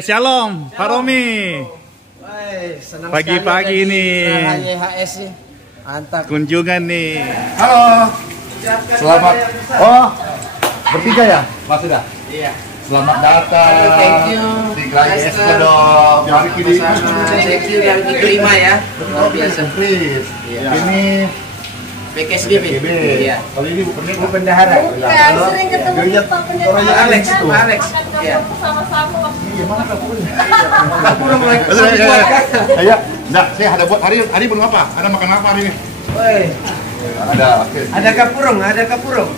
Shalom, Pak Romi. Pagi-pagi ini HYHS nih. Mantap. Kunjungan nih. Halo. Selamat. Oh, bertiga ya? Mas sudah? Iya. Selamat datang. Thank you. Di Gerai Esko dong. Hari ini. Thank you yang kelima ya. Luar biasa. Chris. Iya. Ini PKSDB. PKSDB. Iya. Kalau ini Bu Bendahara. Sering ketemu di Pak Pendeta. Orangnya Alex itu. Alex. Iya. Sama-sama. Iya, mana kapurnya? Kapurung lagi. Ayo. Nah, saya ada buat hari belum apa? Ada makan apa hari ini? Woi. Ada. Oke. Ada kapurung, ada kapurung.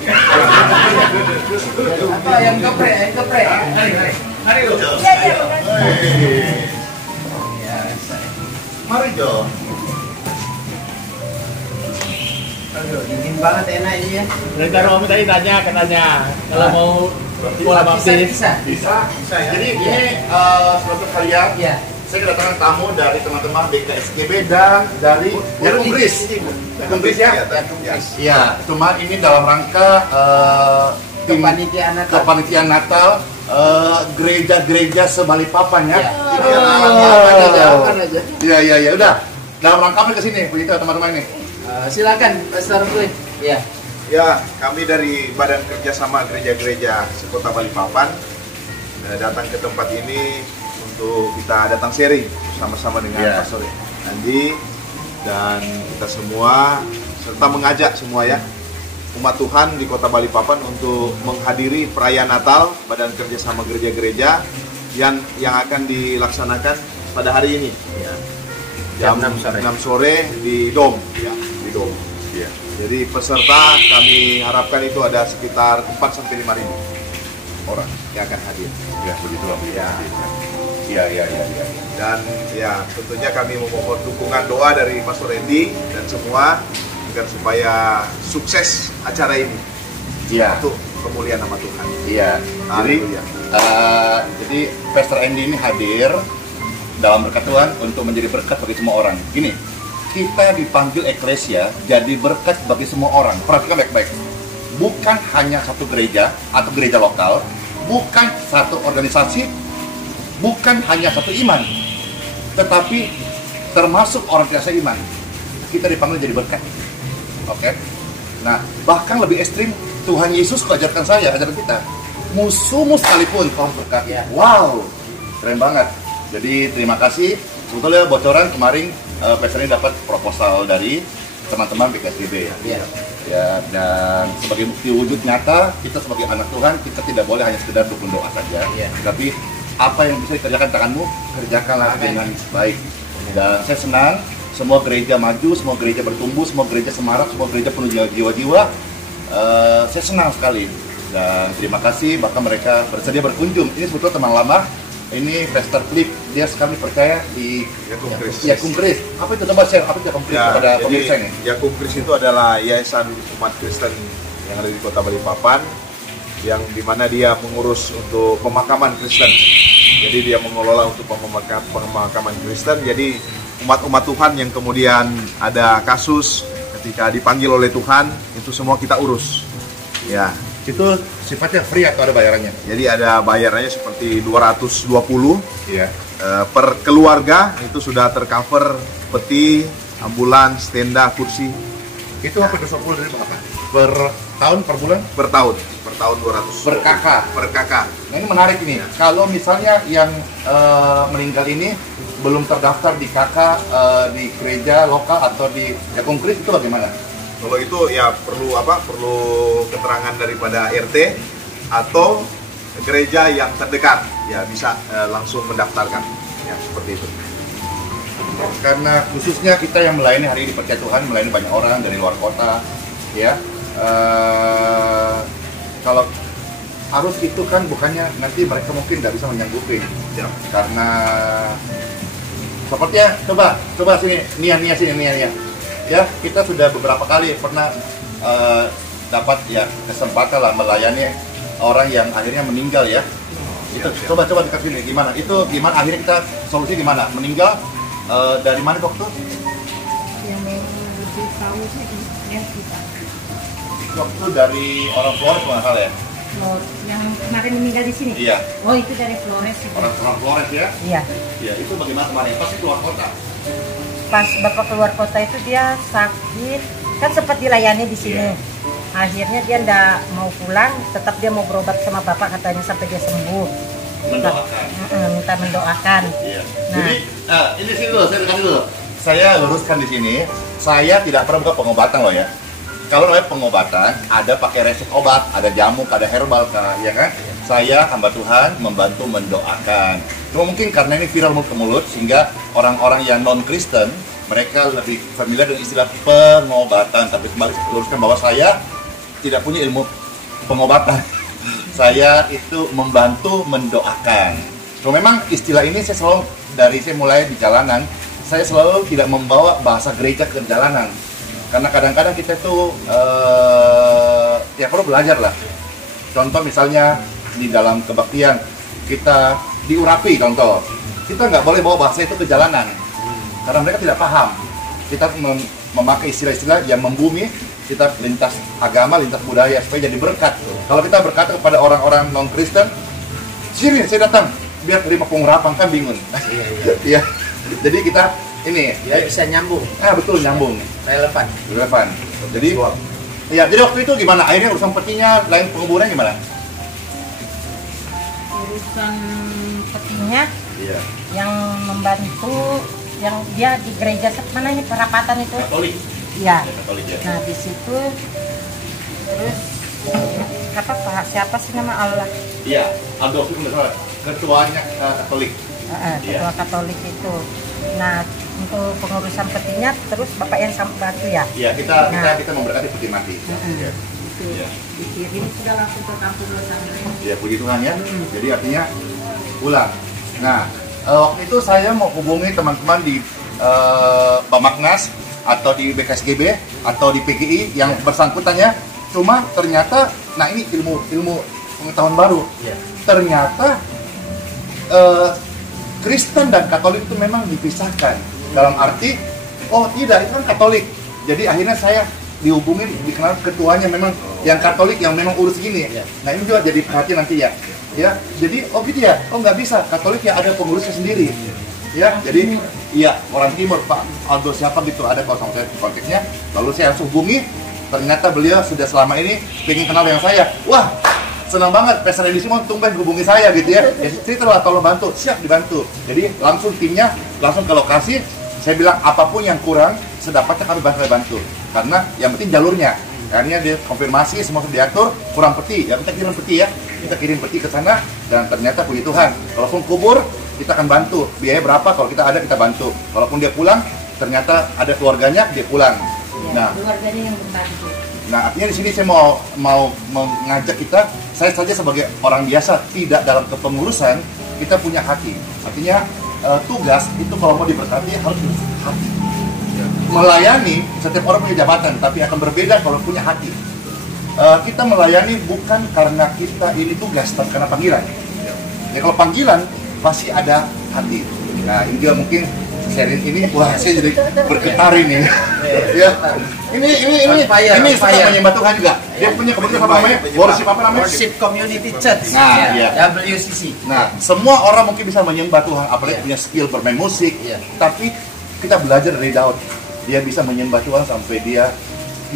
Apa yang geprek, yang geprek. Mari lu. Iya, iya. Mari Jo. Aduh, dingin banget enak ini ya. Dari Romi tadi tanya katanya kalau mau pola baptis. Bisa. Ya. Jadi ini suatu kalian. Iya. Saya kedatangan tamu dari teman-teman BKSGB dan dari Yakumbris. Yakumbris ya? Iya, cuma ini dalam rangka kepanitiaan Natal gereja-gereja sebalikpapan ya. Iya, udah. Dalam rangka apa kesini? Begitu teman-teman ini. Silakan, Pastor Kuy. Iya. Ya, kami dari Badan Kerjasama Gereja-Gereja Sekota Balikpapan datang ke tempat ini untuk kita datang sharing bersama-sama dengan Pastor Andi dan kita semua, serta mengajak semua ya umat Tuhan di Kota Balikpapan untuk menghadiri perayaan Natal Badan Kerjasama Gereja-Gereja yang akan dilaksanakan pada hari ini jam 6 sore di Dom ya, di Dom. Ya. Jadi peserta kami harapkan itu ada sekitar 4-5 ribu orang yang akan hadir. Ya, begitulah. Ya. Iya. Dan ya tentunya kami memohon dukungan doa dari Pastor Randy dan semua agar supaya sukses acara ini. Iya. Untuk kemuliaan nama Tuhan. Iya. Jadi Pastor Andy ini hadir dalam berkat Tuhan untuk menjadi berkat bagi semua orang. Gini, kita dipanggil eklesia jadi berkat bagi semua orang. Perhatikan baik-baik. Bukan hanya satu gereja atau gereja lokal, bukan satu organisasi, bukan hanya satu iman, tetapi termasuk orang biasa iman. Kita dipanggil jadi berkat. Oke? Nah, bahkan lebih ekstrim, Tuhan Yesus ajarkan ajaran kita. Musuhmu sekalipun kau berkat. Wow, keren banget. Jadi terima kasih. Sebetulnya bocoran kemarin Pastor ini dapat proposal dari teman-teman BKSGB ya. Ya, dan sebagai bukti wujud nyata, kita sebagai anak Tuhan, kita tidak boleh hanya sekedar dukung doa saja. Tapi apa yang bisa dikerjakan tanganmu, kerjakanlah dengan baik. Dan saya senang, semua gereja maju, semua gereja bertumbuh, semua gereja semarak, semua gereja penuh jiwa-jiwa. Saya senang sekali. Dan terima kasih, bahkan mereka bersedia berkunjung. Ini sebetulnya teman lama. Ini Pastor Flip, dia sekali percaya di Yakumbris. Apa itu, coba share, apa itu Yakumbris kepada pemirsa ini? Yakumbris itu adalah yayasan umat Kristen yang ada di Kota Balikpapan, yang dimana dia mengurus untuk pemakaman Kristen. Jadi dia mengelola untuk pemakaman Kristen. Jadi umat-umat Tuhan yang kemudian ada kasus ketika dipanggil oleh Tuhan, itu semua kita urus. Ya. Itu sifatnya free atau ada bayarannya? Jadi ada bayarannya seperti 220 Iya. Per keluarga, itu sudah tercover peti, ambulans, tenda, kursi. Itu apa 220 dari apa? Per tahun, per bulan? Per tahun 200. Per kakak. Per kakak. Nah, ini menarik ini. Kalau misalnya yang meninggal ini belum terdaftar di kakak di gereja lokal atau di Yakumbris, itu bagaimana? Kalau itu ya perlu keterangan daripada RT atau gereja yang terdekat, ya bisa langsung mendaftarkan, ya seperti itu. Karena khususnya kita yang melayani hari ini, percaya Tuhan melayani banyak orang dari luar kota, ya. Kalau arus itu kan bukannya nanti mereka mungkin nggak bisa menyanggupi, ya. Karena sepertinya coba sini, Nia sini. Ya, kita sudah beberapa kali pernah dapat ya kesempatan lah melayani orang yang akhirnya meninggal ya. Itu coba dekat sini gimana? Itu gimana akhirnya kita solusi gimana? Meninggal dari mana waktu? Yang lebih tahu sih ya kita. Waktu dari orang tua cuma hal ya. yang kemarin meninggal di sini. Iya. Oh, itu dari Flores itu. Orang Flores ya? Iya. Iya, itu bagaimana kemarin? Pasti keluar kota. Pas Bapak keluar kota itu dia sakit, kan sempat dilayani di sini. Iya. Akhirnya dia ndak mau pulang, tetap dia mau berobat sama Bapak katanya sampai dia sembuh. Mendoakan. Minta mendoakan. Iya. Nah. Jadi ini sini dulu, saya dekati dulu. Saya luruskan di sini. Saya tidak pernah buka pengobatan loh ya. Kalau namanya pengobatan, ada pakai resep obat, ada jamu, ada herbal, ya kan? Saya hamba Tuhan membantu mendoakan. Cuma mungkin karena ini viral mulut ke mulut, sehingga orang-orang yang non-Kristen mereka lebih familiar dengan istilah pengobatan. Tapi kembali saya luruskan bahwa saya tidak punya ilmu pengobatan. Saya itu membantu mendoakan. Cuma memang istilah ini saya selalu dari saya mulai di jalanan, saya selalu tidak membawa bahasa gereja ke jalanan. Karena kadang-kadang kita tuh ya perlu belajar lah. Contoh misalnya di dalam kebaktian kita diurapi, contoh kita nggak boleh bawa bahasa itu ke jalanan karena mereka tidak paham. Kita memakai istilah-istilah yang membumi, kita lintas agama, lintas budaya supaya jadi berkat. Kalau kita berkata kepada orang-orang non Kristen, sini saya datang biar terima pengurapan, kan bingung. Iya. Jadi kita ini Ya bisa nyambung, betul, nyambung, relevan. Jadi ya, jadi waktu itu gimana? Akhirnya urusan petinya, lain penguburan gimana? Urusan petinya Iya. yang membantu yang dia di gereja mana ini perapatan itu. Katolik. Iya. Ya, Katolik ya. Nah, di situ terus apa Pak? Siapa sih nama Allah? Iya, Adolf itu salah. Ketuanya Katolik. Ketua Katolik itu. Nah, untuk pengurusan petinya terus Bapak yang bantu ya? Iya, kita memberkati peti mati. Iya. Iya. Dikirim sudah langsung ke kampung Los Angeles. Ya, puji Tuhan ya. Jadi artinya pulang. Nah, waktu itu saya mau hubungi teman-teman di Bamaknas atau di BKSGB atau di PGI yang bersangkutannya. Cuma ternyata, nah ini ilmu pengetahuan baru. Ternyata Kristen dan Katolik itu memang dipisahkan. Dalam arti, oh tidak, itu kan Katolik. Jadi akhirnya saya dihubungin, dikenal ketuanya memang yang Katolik, yang memang urus gini. Nah ini juga jadi perhatian nanti ya. Ya, jadi oh gitu ya, oh nggak bisa, Katolik ya ada pengurusnya sendiri. Ya, jadi iya orang Timur, Pak Aldo siapa gitu, ada kalau sama saya konteksnya. Lalu saya harus hubungi, ternyata beliau sudah selama ini ingin kenal dengan saya. Wah, senang banget, Pastor Edisi mau tumben hubungi saya gitu ya. Ya ceritalah, tolong bantu, siap dibantu. Jadi langsung timnya langsung ke lokasi. Saya bilang apapun yang kurang, sedapatnya kami bantu. Karena yang penting jalurnya. Akhirnya dia konfirmasi, semua sudah diatur, kurang peti, ya kita kirim peti ya. Kita kirim peti ke sana dan ternyata puji Tuhan, walaupun kubur kita akan bantu. Biaya berapa kalau kita ada kita bantu. Walaupun dia pulang, ternyata ada keluarganya, dia pulang. Ya, keluarganya yang membantu. Nah, artinya di sini saya mau mengajak kita, saya saja sebagai orang biasa, tidak dalam kepengurusan, kita punya hati. Artinya tugas itu kalau mau diberkati harus hati. Melayani, setiap orang punya jabatan, tapi akan berbeda kalau punya hati. Kita melayani bukan karena kita ini tugas, tapi karena panggilan. Ya kalau panggilan pasti ada hati. Nah, ini juga mungkin sharing ini, wah saya jadi bergetar ini. Ya, ini suka menyembah Tuhan juga. Dia punya kebetulan apa namanya? Worship apa namanya? Worship Community Church. Nah, iya. WCC. Nah, semua orang mungkin bisa menyembah Tuhan, apalagi punya skill bermain musik. Tapi kita belajar dari Daud. Dia bisa menyembah Tuhan sampai dia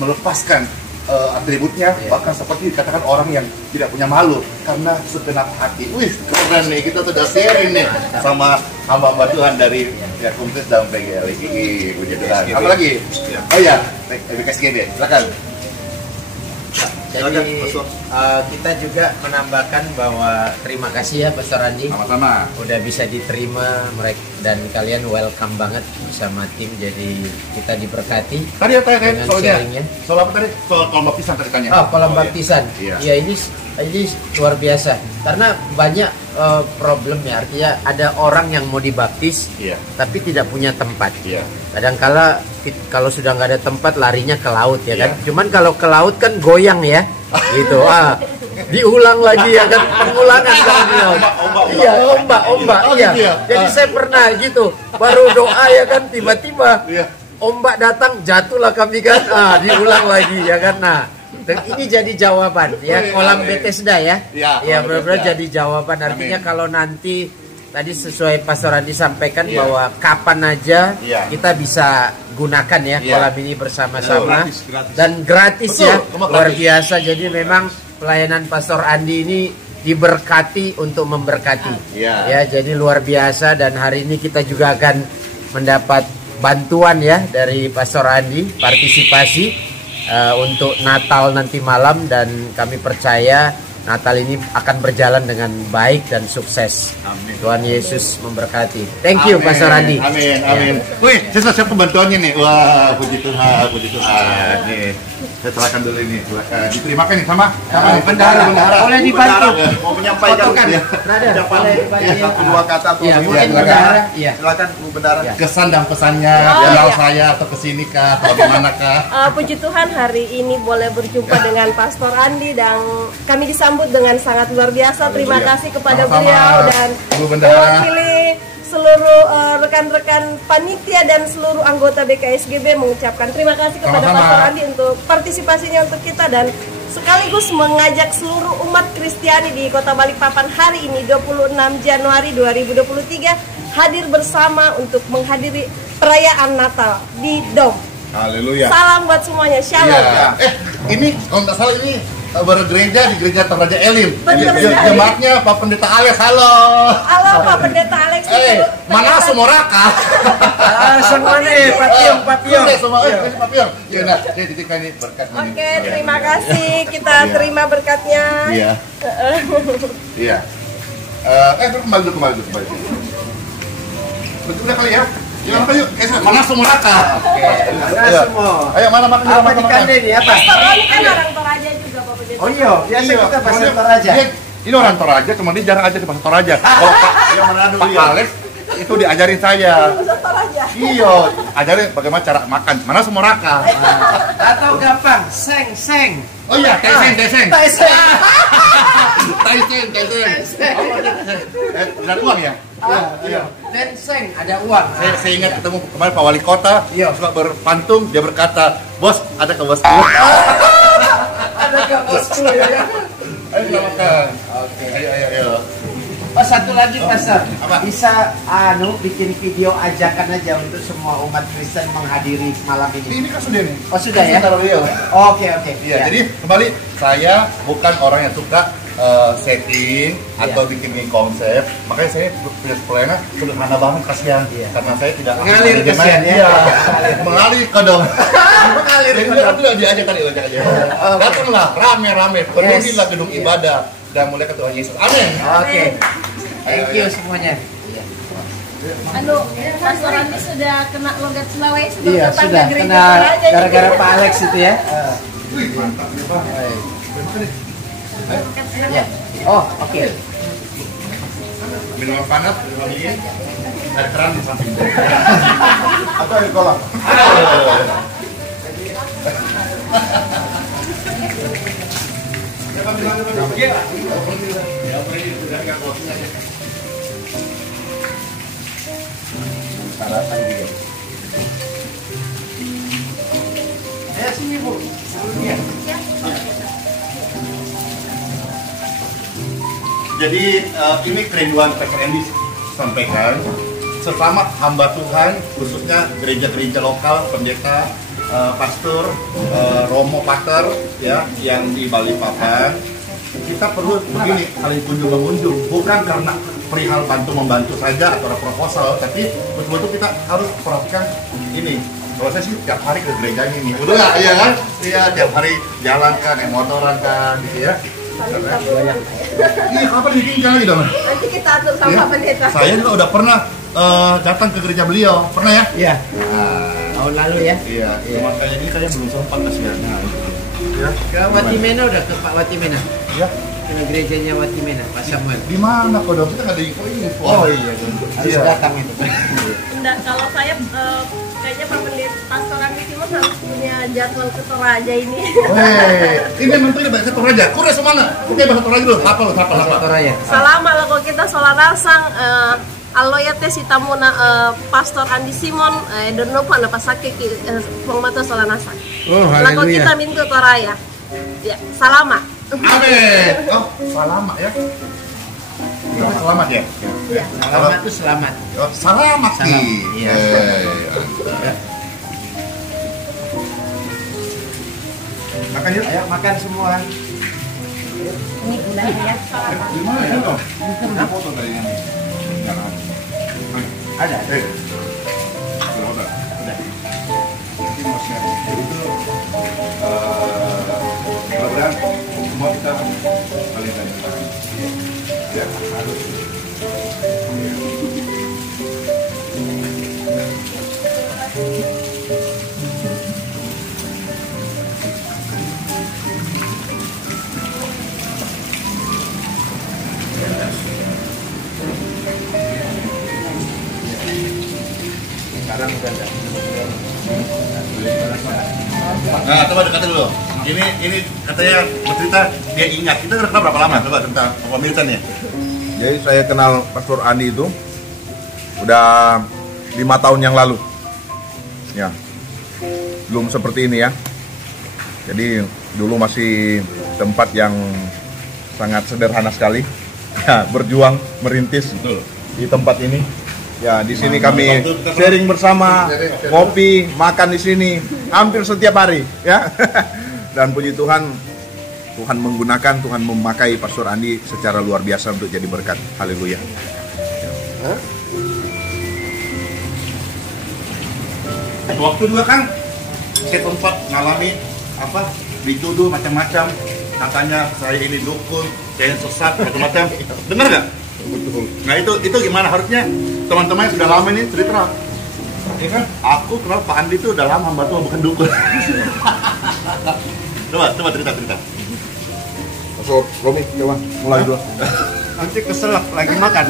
melepaskan atributnya, bahkan seperti dikatakan orang yang tidak punya malu karena segenap hati. Wih, keren nih, kita sudah sharing nih sama hamba-hamba Tuhan dari ya Kumtis dan PGLI. Puji Tuhan. Apa lagi? Oh ya, BKSGB. Silakan. Jadi kita juga menambahkan bahwa terima kasih ya Pastor Andi. Sama-sama. Udah bisa diterima mereka dan kalian welcome banget bersama tim. Jadi kita diberkati. Tadi ya tanya soalnya. sharingnya. Soal apa tadi? Soal kolam baptisan tadi tanya. Kolam baptisan. Iya. Ya ini luar biasa. Karena banyak problem ya. Artinya ada orang yang mau dibaptis, tapi tidak punya tempat. Kadang-kala kalau sudah nggak ada tempat larinya ke laut ya kan. Cuman kalau ke laut kan goyang ya, gitu. Diulang lagi ya kan, pengulangan kan dia. Iya, ombak. Iya. Jadi saya pernah gitu, baru doa ya kan, tiba-tiba ombak datang, jatuhlah kami kan. Diulang lagi ya kan. Nah, Ini jadi jawaban ya, kolam Bethesda ya. Ya, benar-benar jadi jawaban. Artinya kalau nanti tadi sesuai Pastor Andi sampaikan bahwa kapan aja kita bisa gunakan ya kolam ini bersama-sama dan gratis ya, luar biasa. Jadi memang pelayanan Pastor Andi ini diberkati untuk memberkati. Ya, jadi luar biasa dan hari ini kita juga akan mendapat bantuan ya dari Pastor Andi, partisipasi untuk Natal nanti malam, dan kami percaya Natal ini akan berjalan dengan baik dan sukses. Amin. Tuhan Yesus memberkati. Thank you, Pastor Andi. Amin. Wih, siapa bantuannya nih? Wah, puji Tuhan. Nih, saya serahkan dulu ini. Diterima nih sama bendahara. Boleh dibantu. Mau menyampaikan satu dua kata atau bendahara. Silakan Bu Bendahara. Kesan dan pesannya kenal saya atau kesini kah atau gimana kah? Puji Tuhan, hari ini boleh berjumpa dengan Pastor Andi dan kami disambut dengan sangat luar biasa. Terima kasih kepada beliau dan mewakili seluruh rekan-rekan panitia dan seluruh anggota BKSGB mengucapkan terima kasih kepada Pastor Andi untuk partisipasinya untuk kita dan sekaligus mengajak seluruh umat Kristiani di Kota Balikpapan hari ini 26 Januari 2023 hadir bersama untuk menghadiri perayaan Natal di Dom. Haleluya. Salam buat semuanya. Shalom. Ini kalau nggak salah ini bergereja di gereja Toraja Elim. Jemaatnya Pak Pendeta Alex. Halo Pak Pendeta Alex. Mana Sumoraka? Semua nih, Papiong. Papiong. Iya, dia titipkan ini berkat. Oke, terima kasih. Kita terima berkatnya. Iya. Kembali dulu. Betul kali ya? Jangan yuk, mana Sumoraka? Ayo, mana makan ini apa? Pastor Andi kan orang Toraja juga, Pak Pendeta. Oh iya, biasa kita bahasa Toraja. Ini orang Toraja, cuma dia jarang aja di bahasa Toraja. Kalau Pak Alex itu diajarin saya. Iya, ajarin bagaimana cara makan. Mana Sumoraka? Atau gampang, seng. Oh iya, teseng. Ada uang ya? Iya. Seng, ada uang. Saya ingat ketemu kemarin Pak Wali Kota, suka berpantung, dia berkata, "Bos, ada ke bosku." Ada ke bosku ya. Ayo kita makan. Oke. Ayo. Oh, satu lagi Pastor, bisa bikin video ajakan aja untuk semua umat Kristen menghadiri malam ini. Ini kan sudah nih. Oh sudah ya? Oke. Iya, jadi kembali saya bukan orang yang suka setting atau bikin konsep, makanya saya punya pelayanan sederhana banget, kasihan karena saya tidak mengalir kasihan mengalir kodong itu diajak tadi aja datanglah rame penuhilah gedung ibadah dan mulai ke Tuhan Yesus. Amin. Oke. Thank you semuanya. Pastor Andi sudah kena logat Sulawesi, sudah kena gara-gara Pak Alex itu ya. Mantap ya Pak. Ya. Oh, oke. Minuman panas, air keran di samping. Atau air kolam. Sarapan juga. Sini Bu. Jadi ini kerinduan Pastor Andi sampaikan selama hamba Tuhan, khususnya gereja-gereja lokal, pendeta, pastor, romo pater ya yang di Balikpapan, kita perlu begini, saling kunjung-mengunjung, bukan karena perihal bantu-membantu saja atau proposal, tapi betul-betul kita harus perhatikan ini. Kalau saya sih tiap hari ke gerejanya ini, udah nggak? Iya kan? Iya, tiap hari jalan kan, naik motoran kan, gitu ya. Ini kapan ditinggal lagi dong? Nanti kita atur sama pendeta. Saya juga udah pernah datang ke gereja beliau, pernah ya? Iya. Tahun lalu ya? Iya. Cuma kayaknya ini kayaknya belum sempat kasihan. Ya. Ke Watimena udah ke Pak Watimena? Ya. Ke gerejanya Watimena, Pak Samuel. Di mana kok dong? Kita nggak ada info. Oh iya, harus datang itu. Enggak, kalau saya kayaknya Pak Pendeta Pastor Andi Simon harus punya jadwal ke Toraja ini. Weh, ini menteri bahasa Toraja. Kuda semana? Oke, bahasa Toraja dulu. Hafal. Toraja. Salamat lah kalau kita solarasang aloyate sitamuna Pastor Andi Simon dono pa na pasake ki pangmata solanasang. Oh, Lako haleluya. kita minto Toraja. Ya, salama. Amin. Oh, selamat ya. Selamat ya. Iya. Selamat itu selamat. Oh, selamat sih. Iya. Makan yuk. Ayo makan semua. Ini gulanya ya. Gimana ya toh? Ada foto tadi yang Ada. Foto. Udah. Nanti mau share itu. Mudah-mudahan semua kita saling tanya. Ya harus. Sekarang udah ada. Nah, coba dekatin dulu. Ini katanya bercerita dia ingat. Kita udah kenal berapa lama? Coba cerita pemirsa nih. Jadi saya kenal Pastor Andi itu udah 5 tahun yang lalu. Ya, belum seperti ini ya. Jadi dulu masih tempat yang sangat sederhana sekali. Ya, berjuang merintis di tempat ini. Ya, di sini kami sharing bersama, ngopi, makan di sini hampir setiap hari, ya. Dan puji Tuhan, Tuhan menggunakan, Tuhan memakai Pastor Andi secara luar biasa untuk jadi berkat. Haleluya. Waktu juga kan saya tempat ngalami apa dituduh macam-macam, katanya saya ini dukun, saya sesat macam-macam. Dengar nggak? Betul. Nah itu gimana? Harusnya teman-teman yang sudah lama ini cerita. Ya kan? Aku kenal Pak Andi itu udah lama hamba Tuhan, bukan dukun. coba cerita. Pastor Romi, coba mulai dulu. Nanti keselak lagi makan.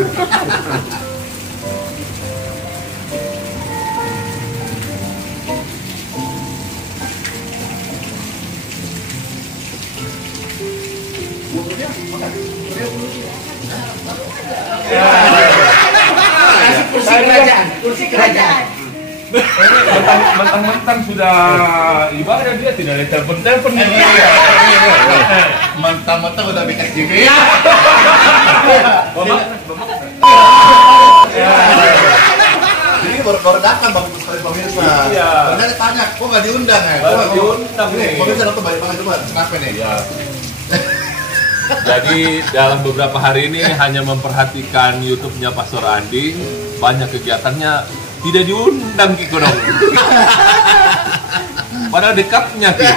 Kursi kerajaan. Mentang-mentang sudah ibadah dia tidak ada telepon nih. Mentang-mentang udah bikin TV. Jadi baru datang bagus sekali pemirsa. Ternyata tanya, kok nggak diundang ya? Nggak diundang nih. Pemirsa nonton banyak banget coba. Kenapa nih? Ya. Jadi dalam beberapa hari ini hanya memperhatikan YouTube-nya Pastor Andi, banyak kegiatannya tidak diundang Kiko dong. Padahal dekatnya Ki.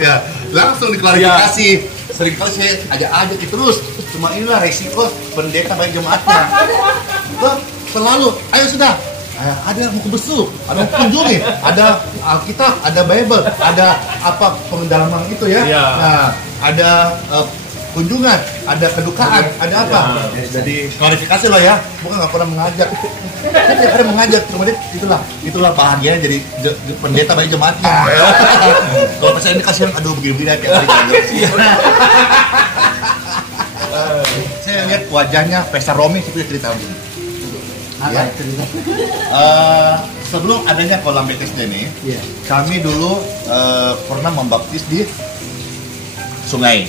Ya, langsung diklarifikasi. Seringkali saya ajak-ajak terus. Cuma inilah resiko pendeta bagi jemaatnya. Tuh, selalu, ayo sudah. Ada buku besuk, ada kunjungi, ada Alkitab, ada Bible, ada apa pendalaman itu ya. Nah, ada kunjungan, ada kedukaan, ada apa? Jadi klarifikasi lah ya, bukan nggak pernah mengajak. Saya tidak pernah mengajak, cuma itulah bahagianya jadi pendeta bagi jemaatnya. Kalau saya ini kasihan, aduh begini-begini tiap hari. Saya lihat wajahnya Pastor Romi seperti cerita begini. Ya. Sebelum adanya kolam Bethesda ini, kami dulu pernah membaptis di sungai,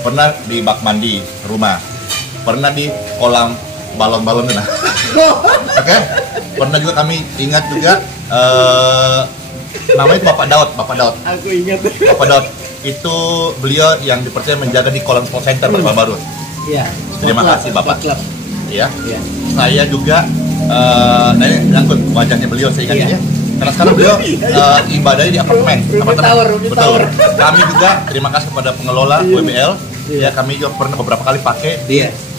pernah di bak mandi rumah, pernah di kolam balon-balon itu. Oke, pernah juga kami ingat juga namanya itu Bapak Daud. Aku ingat. Bapak Daud itu beliau yang dipercaya menjaga di kolam call center baru. Iya. Terima kasih Bapak. Klub. Ya. Saya juga ini nyangkut wajahnya beliau saya ingat ya. Karena sekarang beliau ibadahnya di apartemen. Betul. Kami juga terima kasih kepada pengelola WBL. Ya, kami juga pernah beberapa kali pakai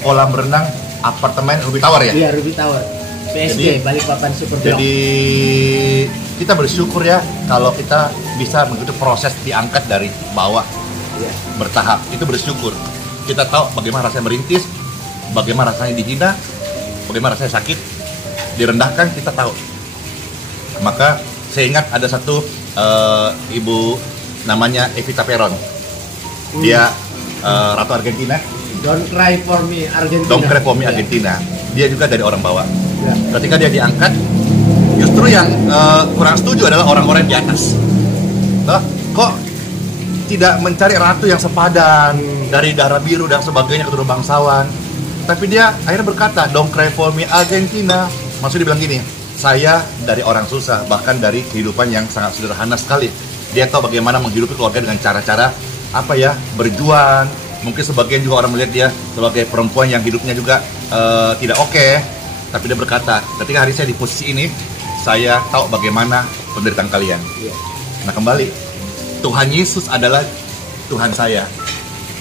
kolam renang apartemen Ruby Tower ya. Iya, Ruby Tower. PSG Balikpapan Super Blok. Jadi kita bersyukur ya kalau kita bisa mengikuti proses diangkat dari bawah bertahap. Itu bersyukur. Kita tahu bagaimana rasanya merintis, bagaimana rasanya dihina, bagaimana rasanya sakit, direndahkan, kita tahu. Maka saya ingat ada satu ibu namanya Evita Peron. Dia Ratu Argentina. Don't Cry For Me Argentina. Don't Cry For Me Argentina. Dia juga dari orang bawah. Ketika dia diangkat, justru yang kurang setuju adalah orang-orang di atas. kok tidak mencari ratu yang sepadan dari darah biru dan sebagainya keturunan bangsawan, tapi dia akhirnya berkata, don't cry for me Argentina. Maksudnya dia bilang gini, saya dari orang susah, bahkan dari kehidupan yang sangat sederhana sekali. Dia tahu bagaimana menghidupi keluarga dengan cara-cara berjuang. Mungkin sebagian juga orang melihat dia sebagai perempuan yang hidupnya juga tidak oke. Tapi dia berkata, ketika hari saya di posisi ini, saya tahu bagaimana penderitaan kalian. Nah kembali, Tuhan Yesus adalah Tuhan saya.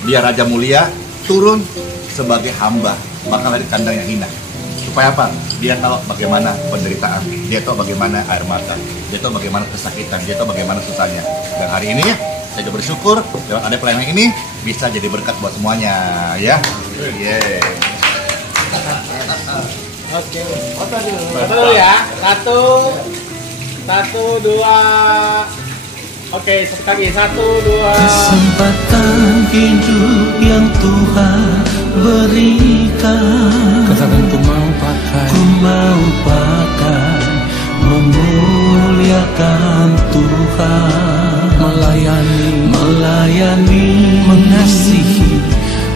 Dia Raja Mulia, turun sebagai hamba, bahkan dari kandang yang hina. Supaya apa? Dia tahu bagaimana penderitaan, dia tahu bagaimana air mata, dia tahu bagaimana kesakitan, dia tahu bagaimana susahnya. Dan hari ini saya juga bersyukur lewat ada pelayanan ini bisa jadi berkat buat semuanya, ya. Oke, foto dulu ya. Satu, dua. Oke, sekali 1, 2. Kesempatan hidup yang Tuhan berikan. Katakan ku mau pakai memuliakan Tuhan, melayani,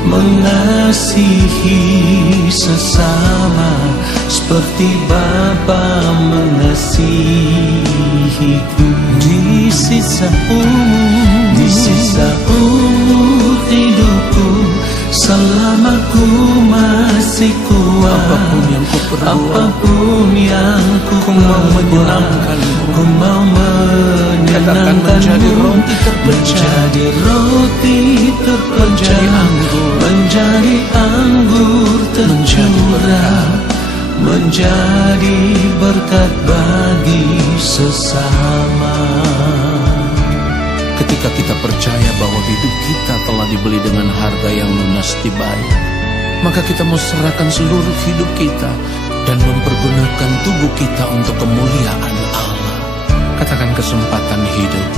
mengasihi sesama seperti Bapa mengasihiku. Di sisa umur hidupku, selama ku masih kuat, apapun yang ku mau menyenangkanmu, menjadi roti terpercaya, menjadi anggur tercurah, menjadi berkat bagi sesama. Ketika kita percaya bahwa hidup kita telah dibeli dengan harga yang lunas dibayar, maka kita mau serahkan seluruh hidup kita dan mempergunakan tubuh kita untuk kemuliaan Allah. Katakan kesempatan hidup.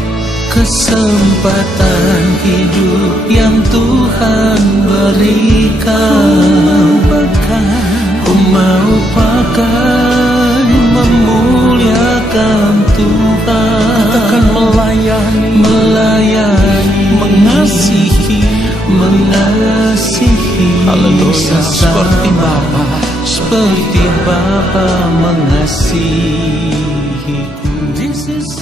Kesempatan hidup yang Tuhan berikan, ku mau pakai memuliakan Tuhan. Katakan melayani, mengasihi, haleluya, seperti Bapa mengasihiku. This is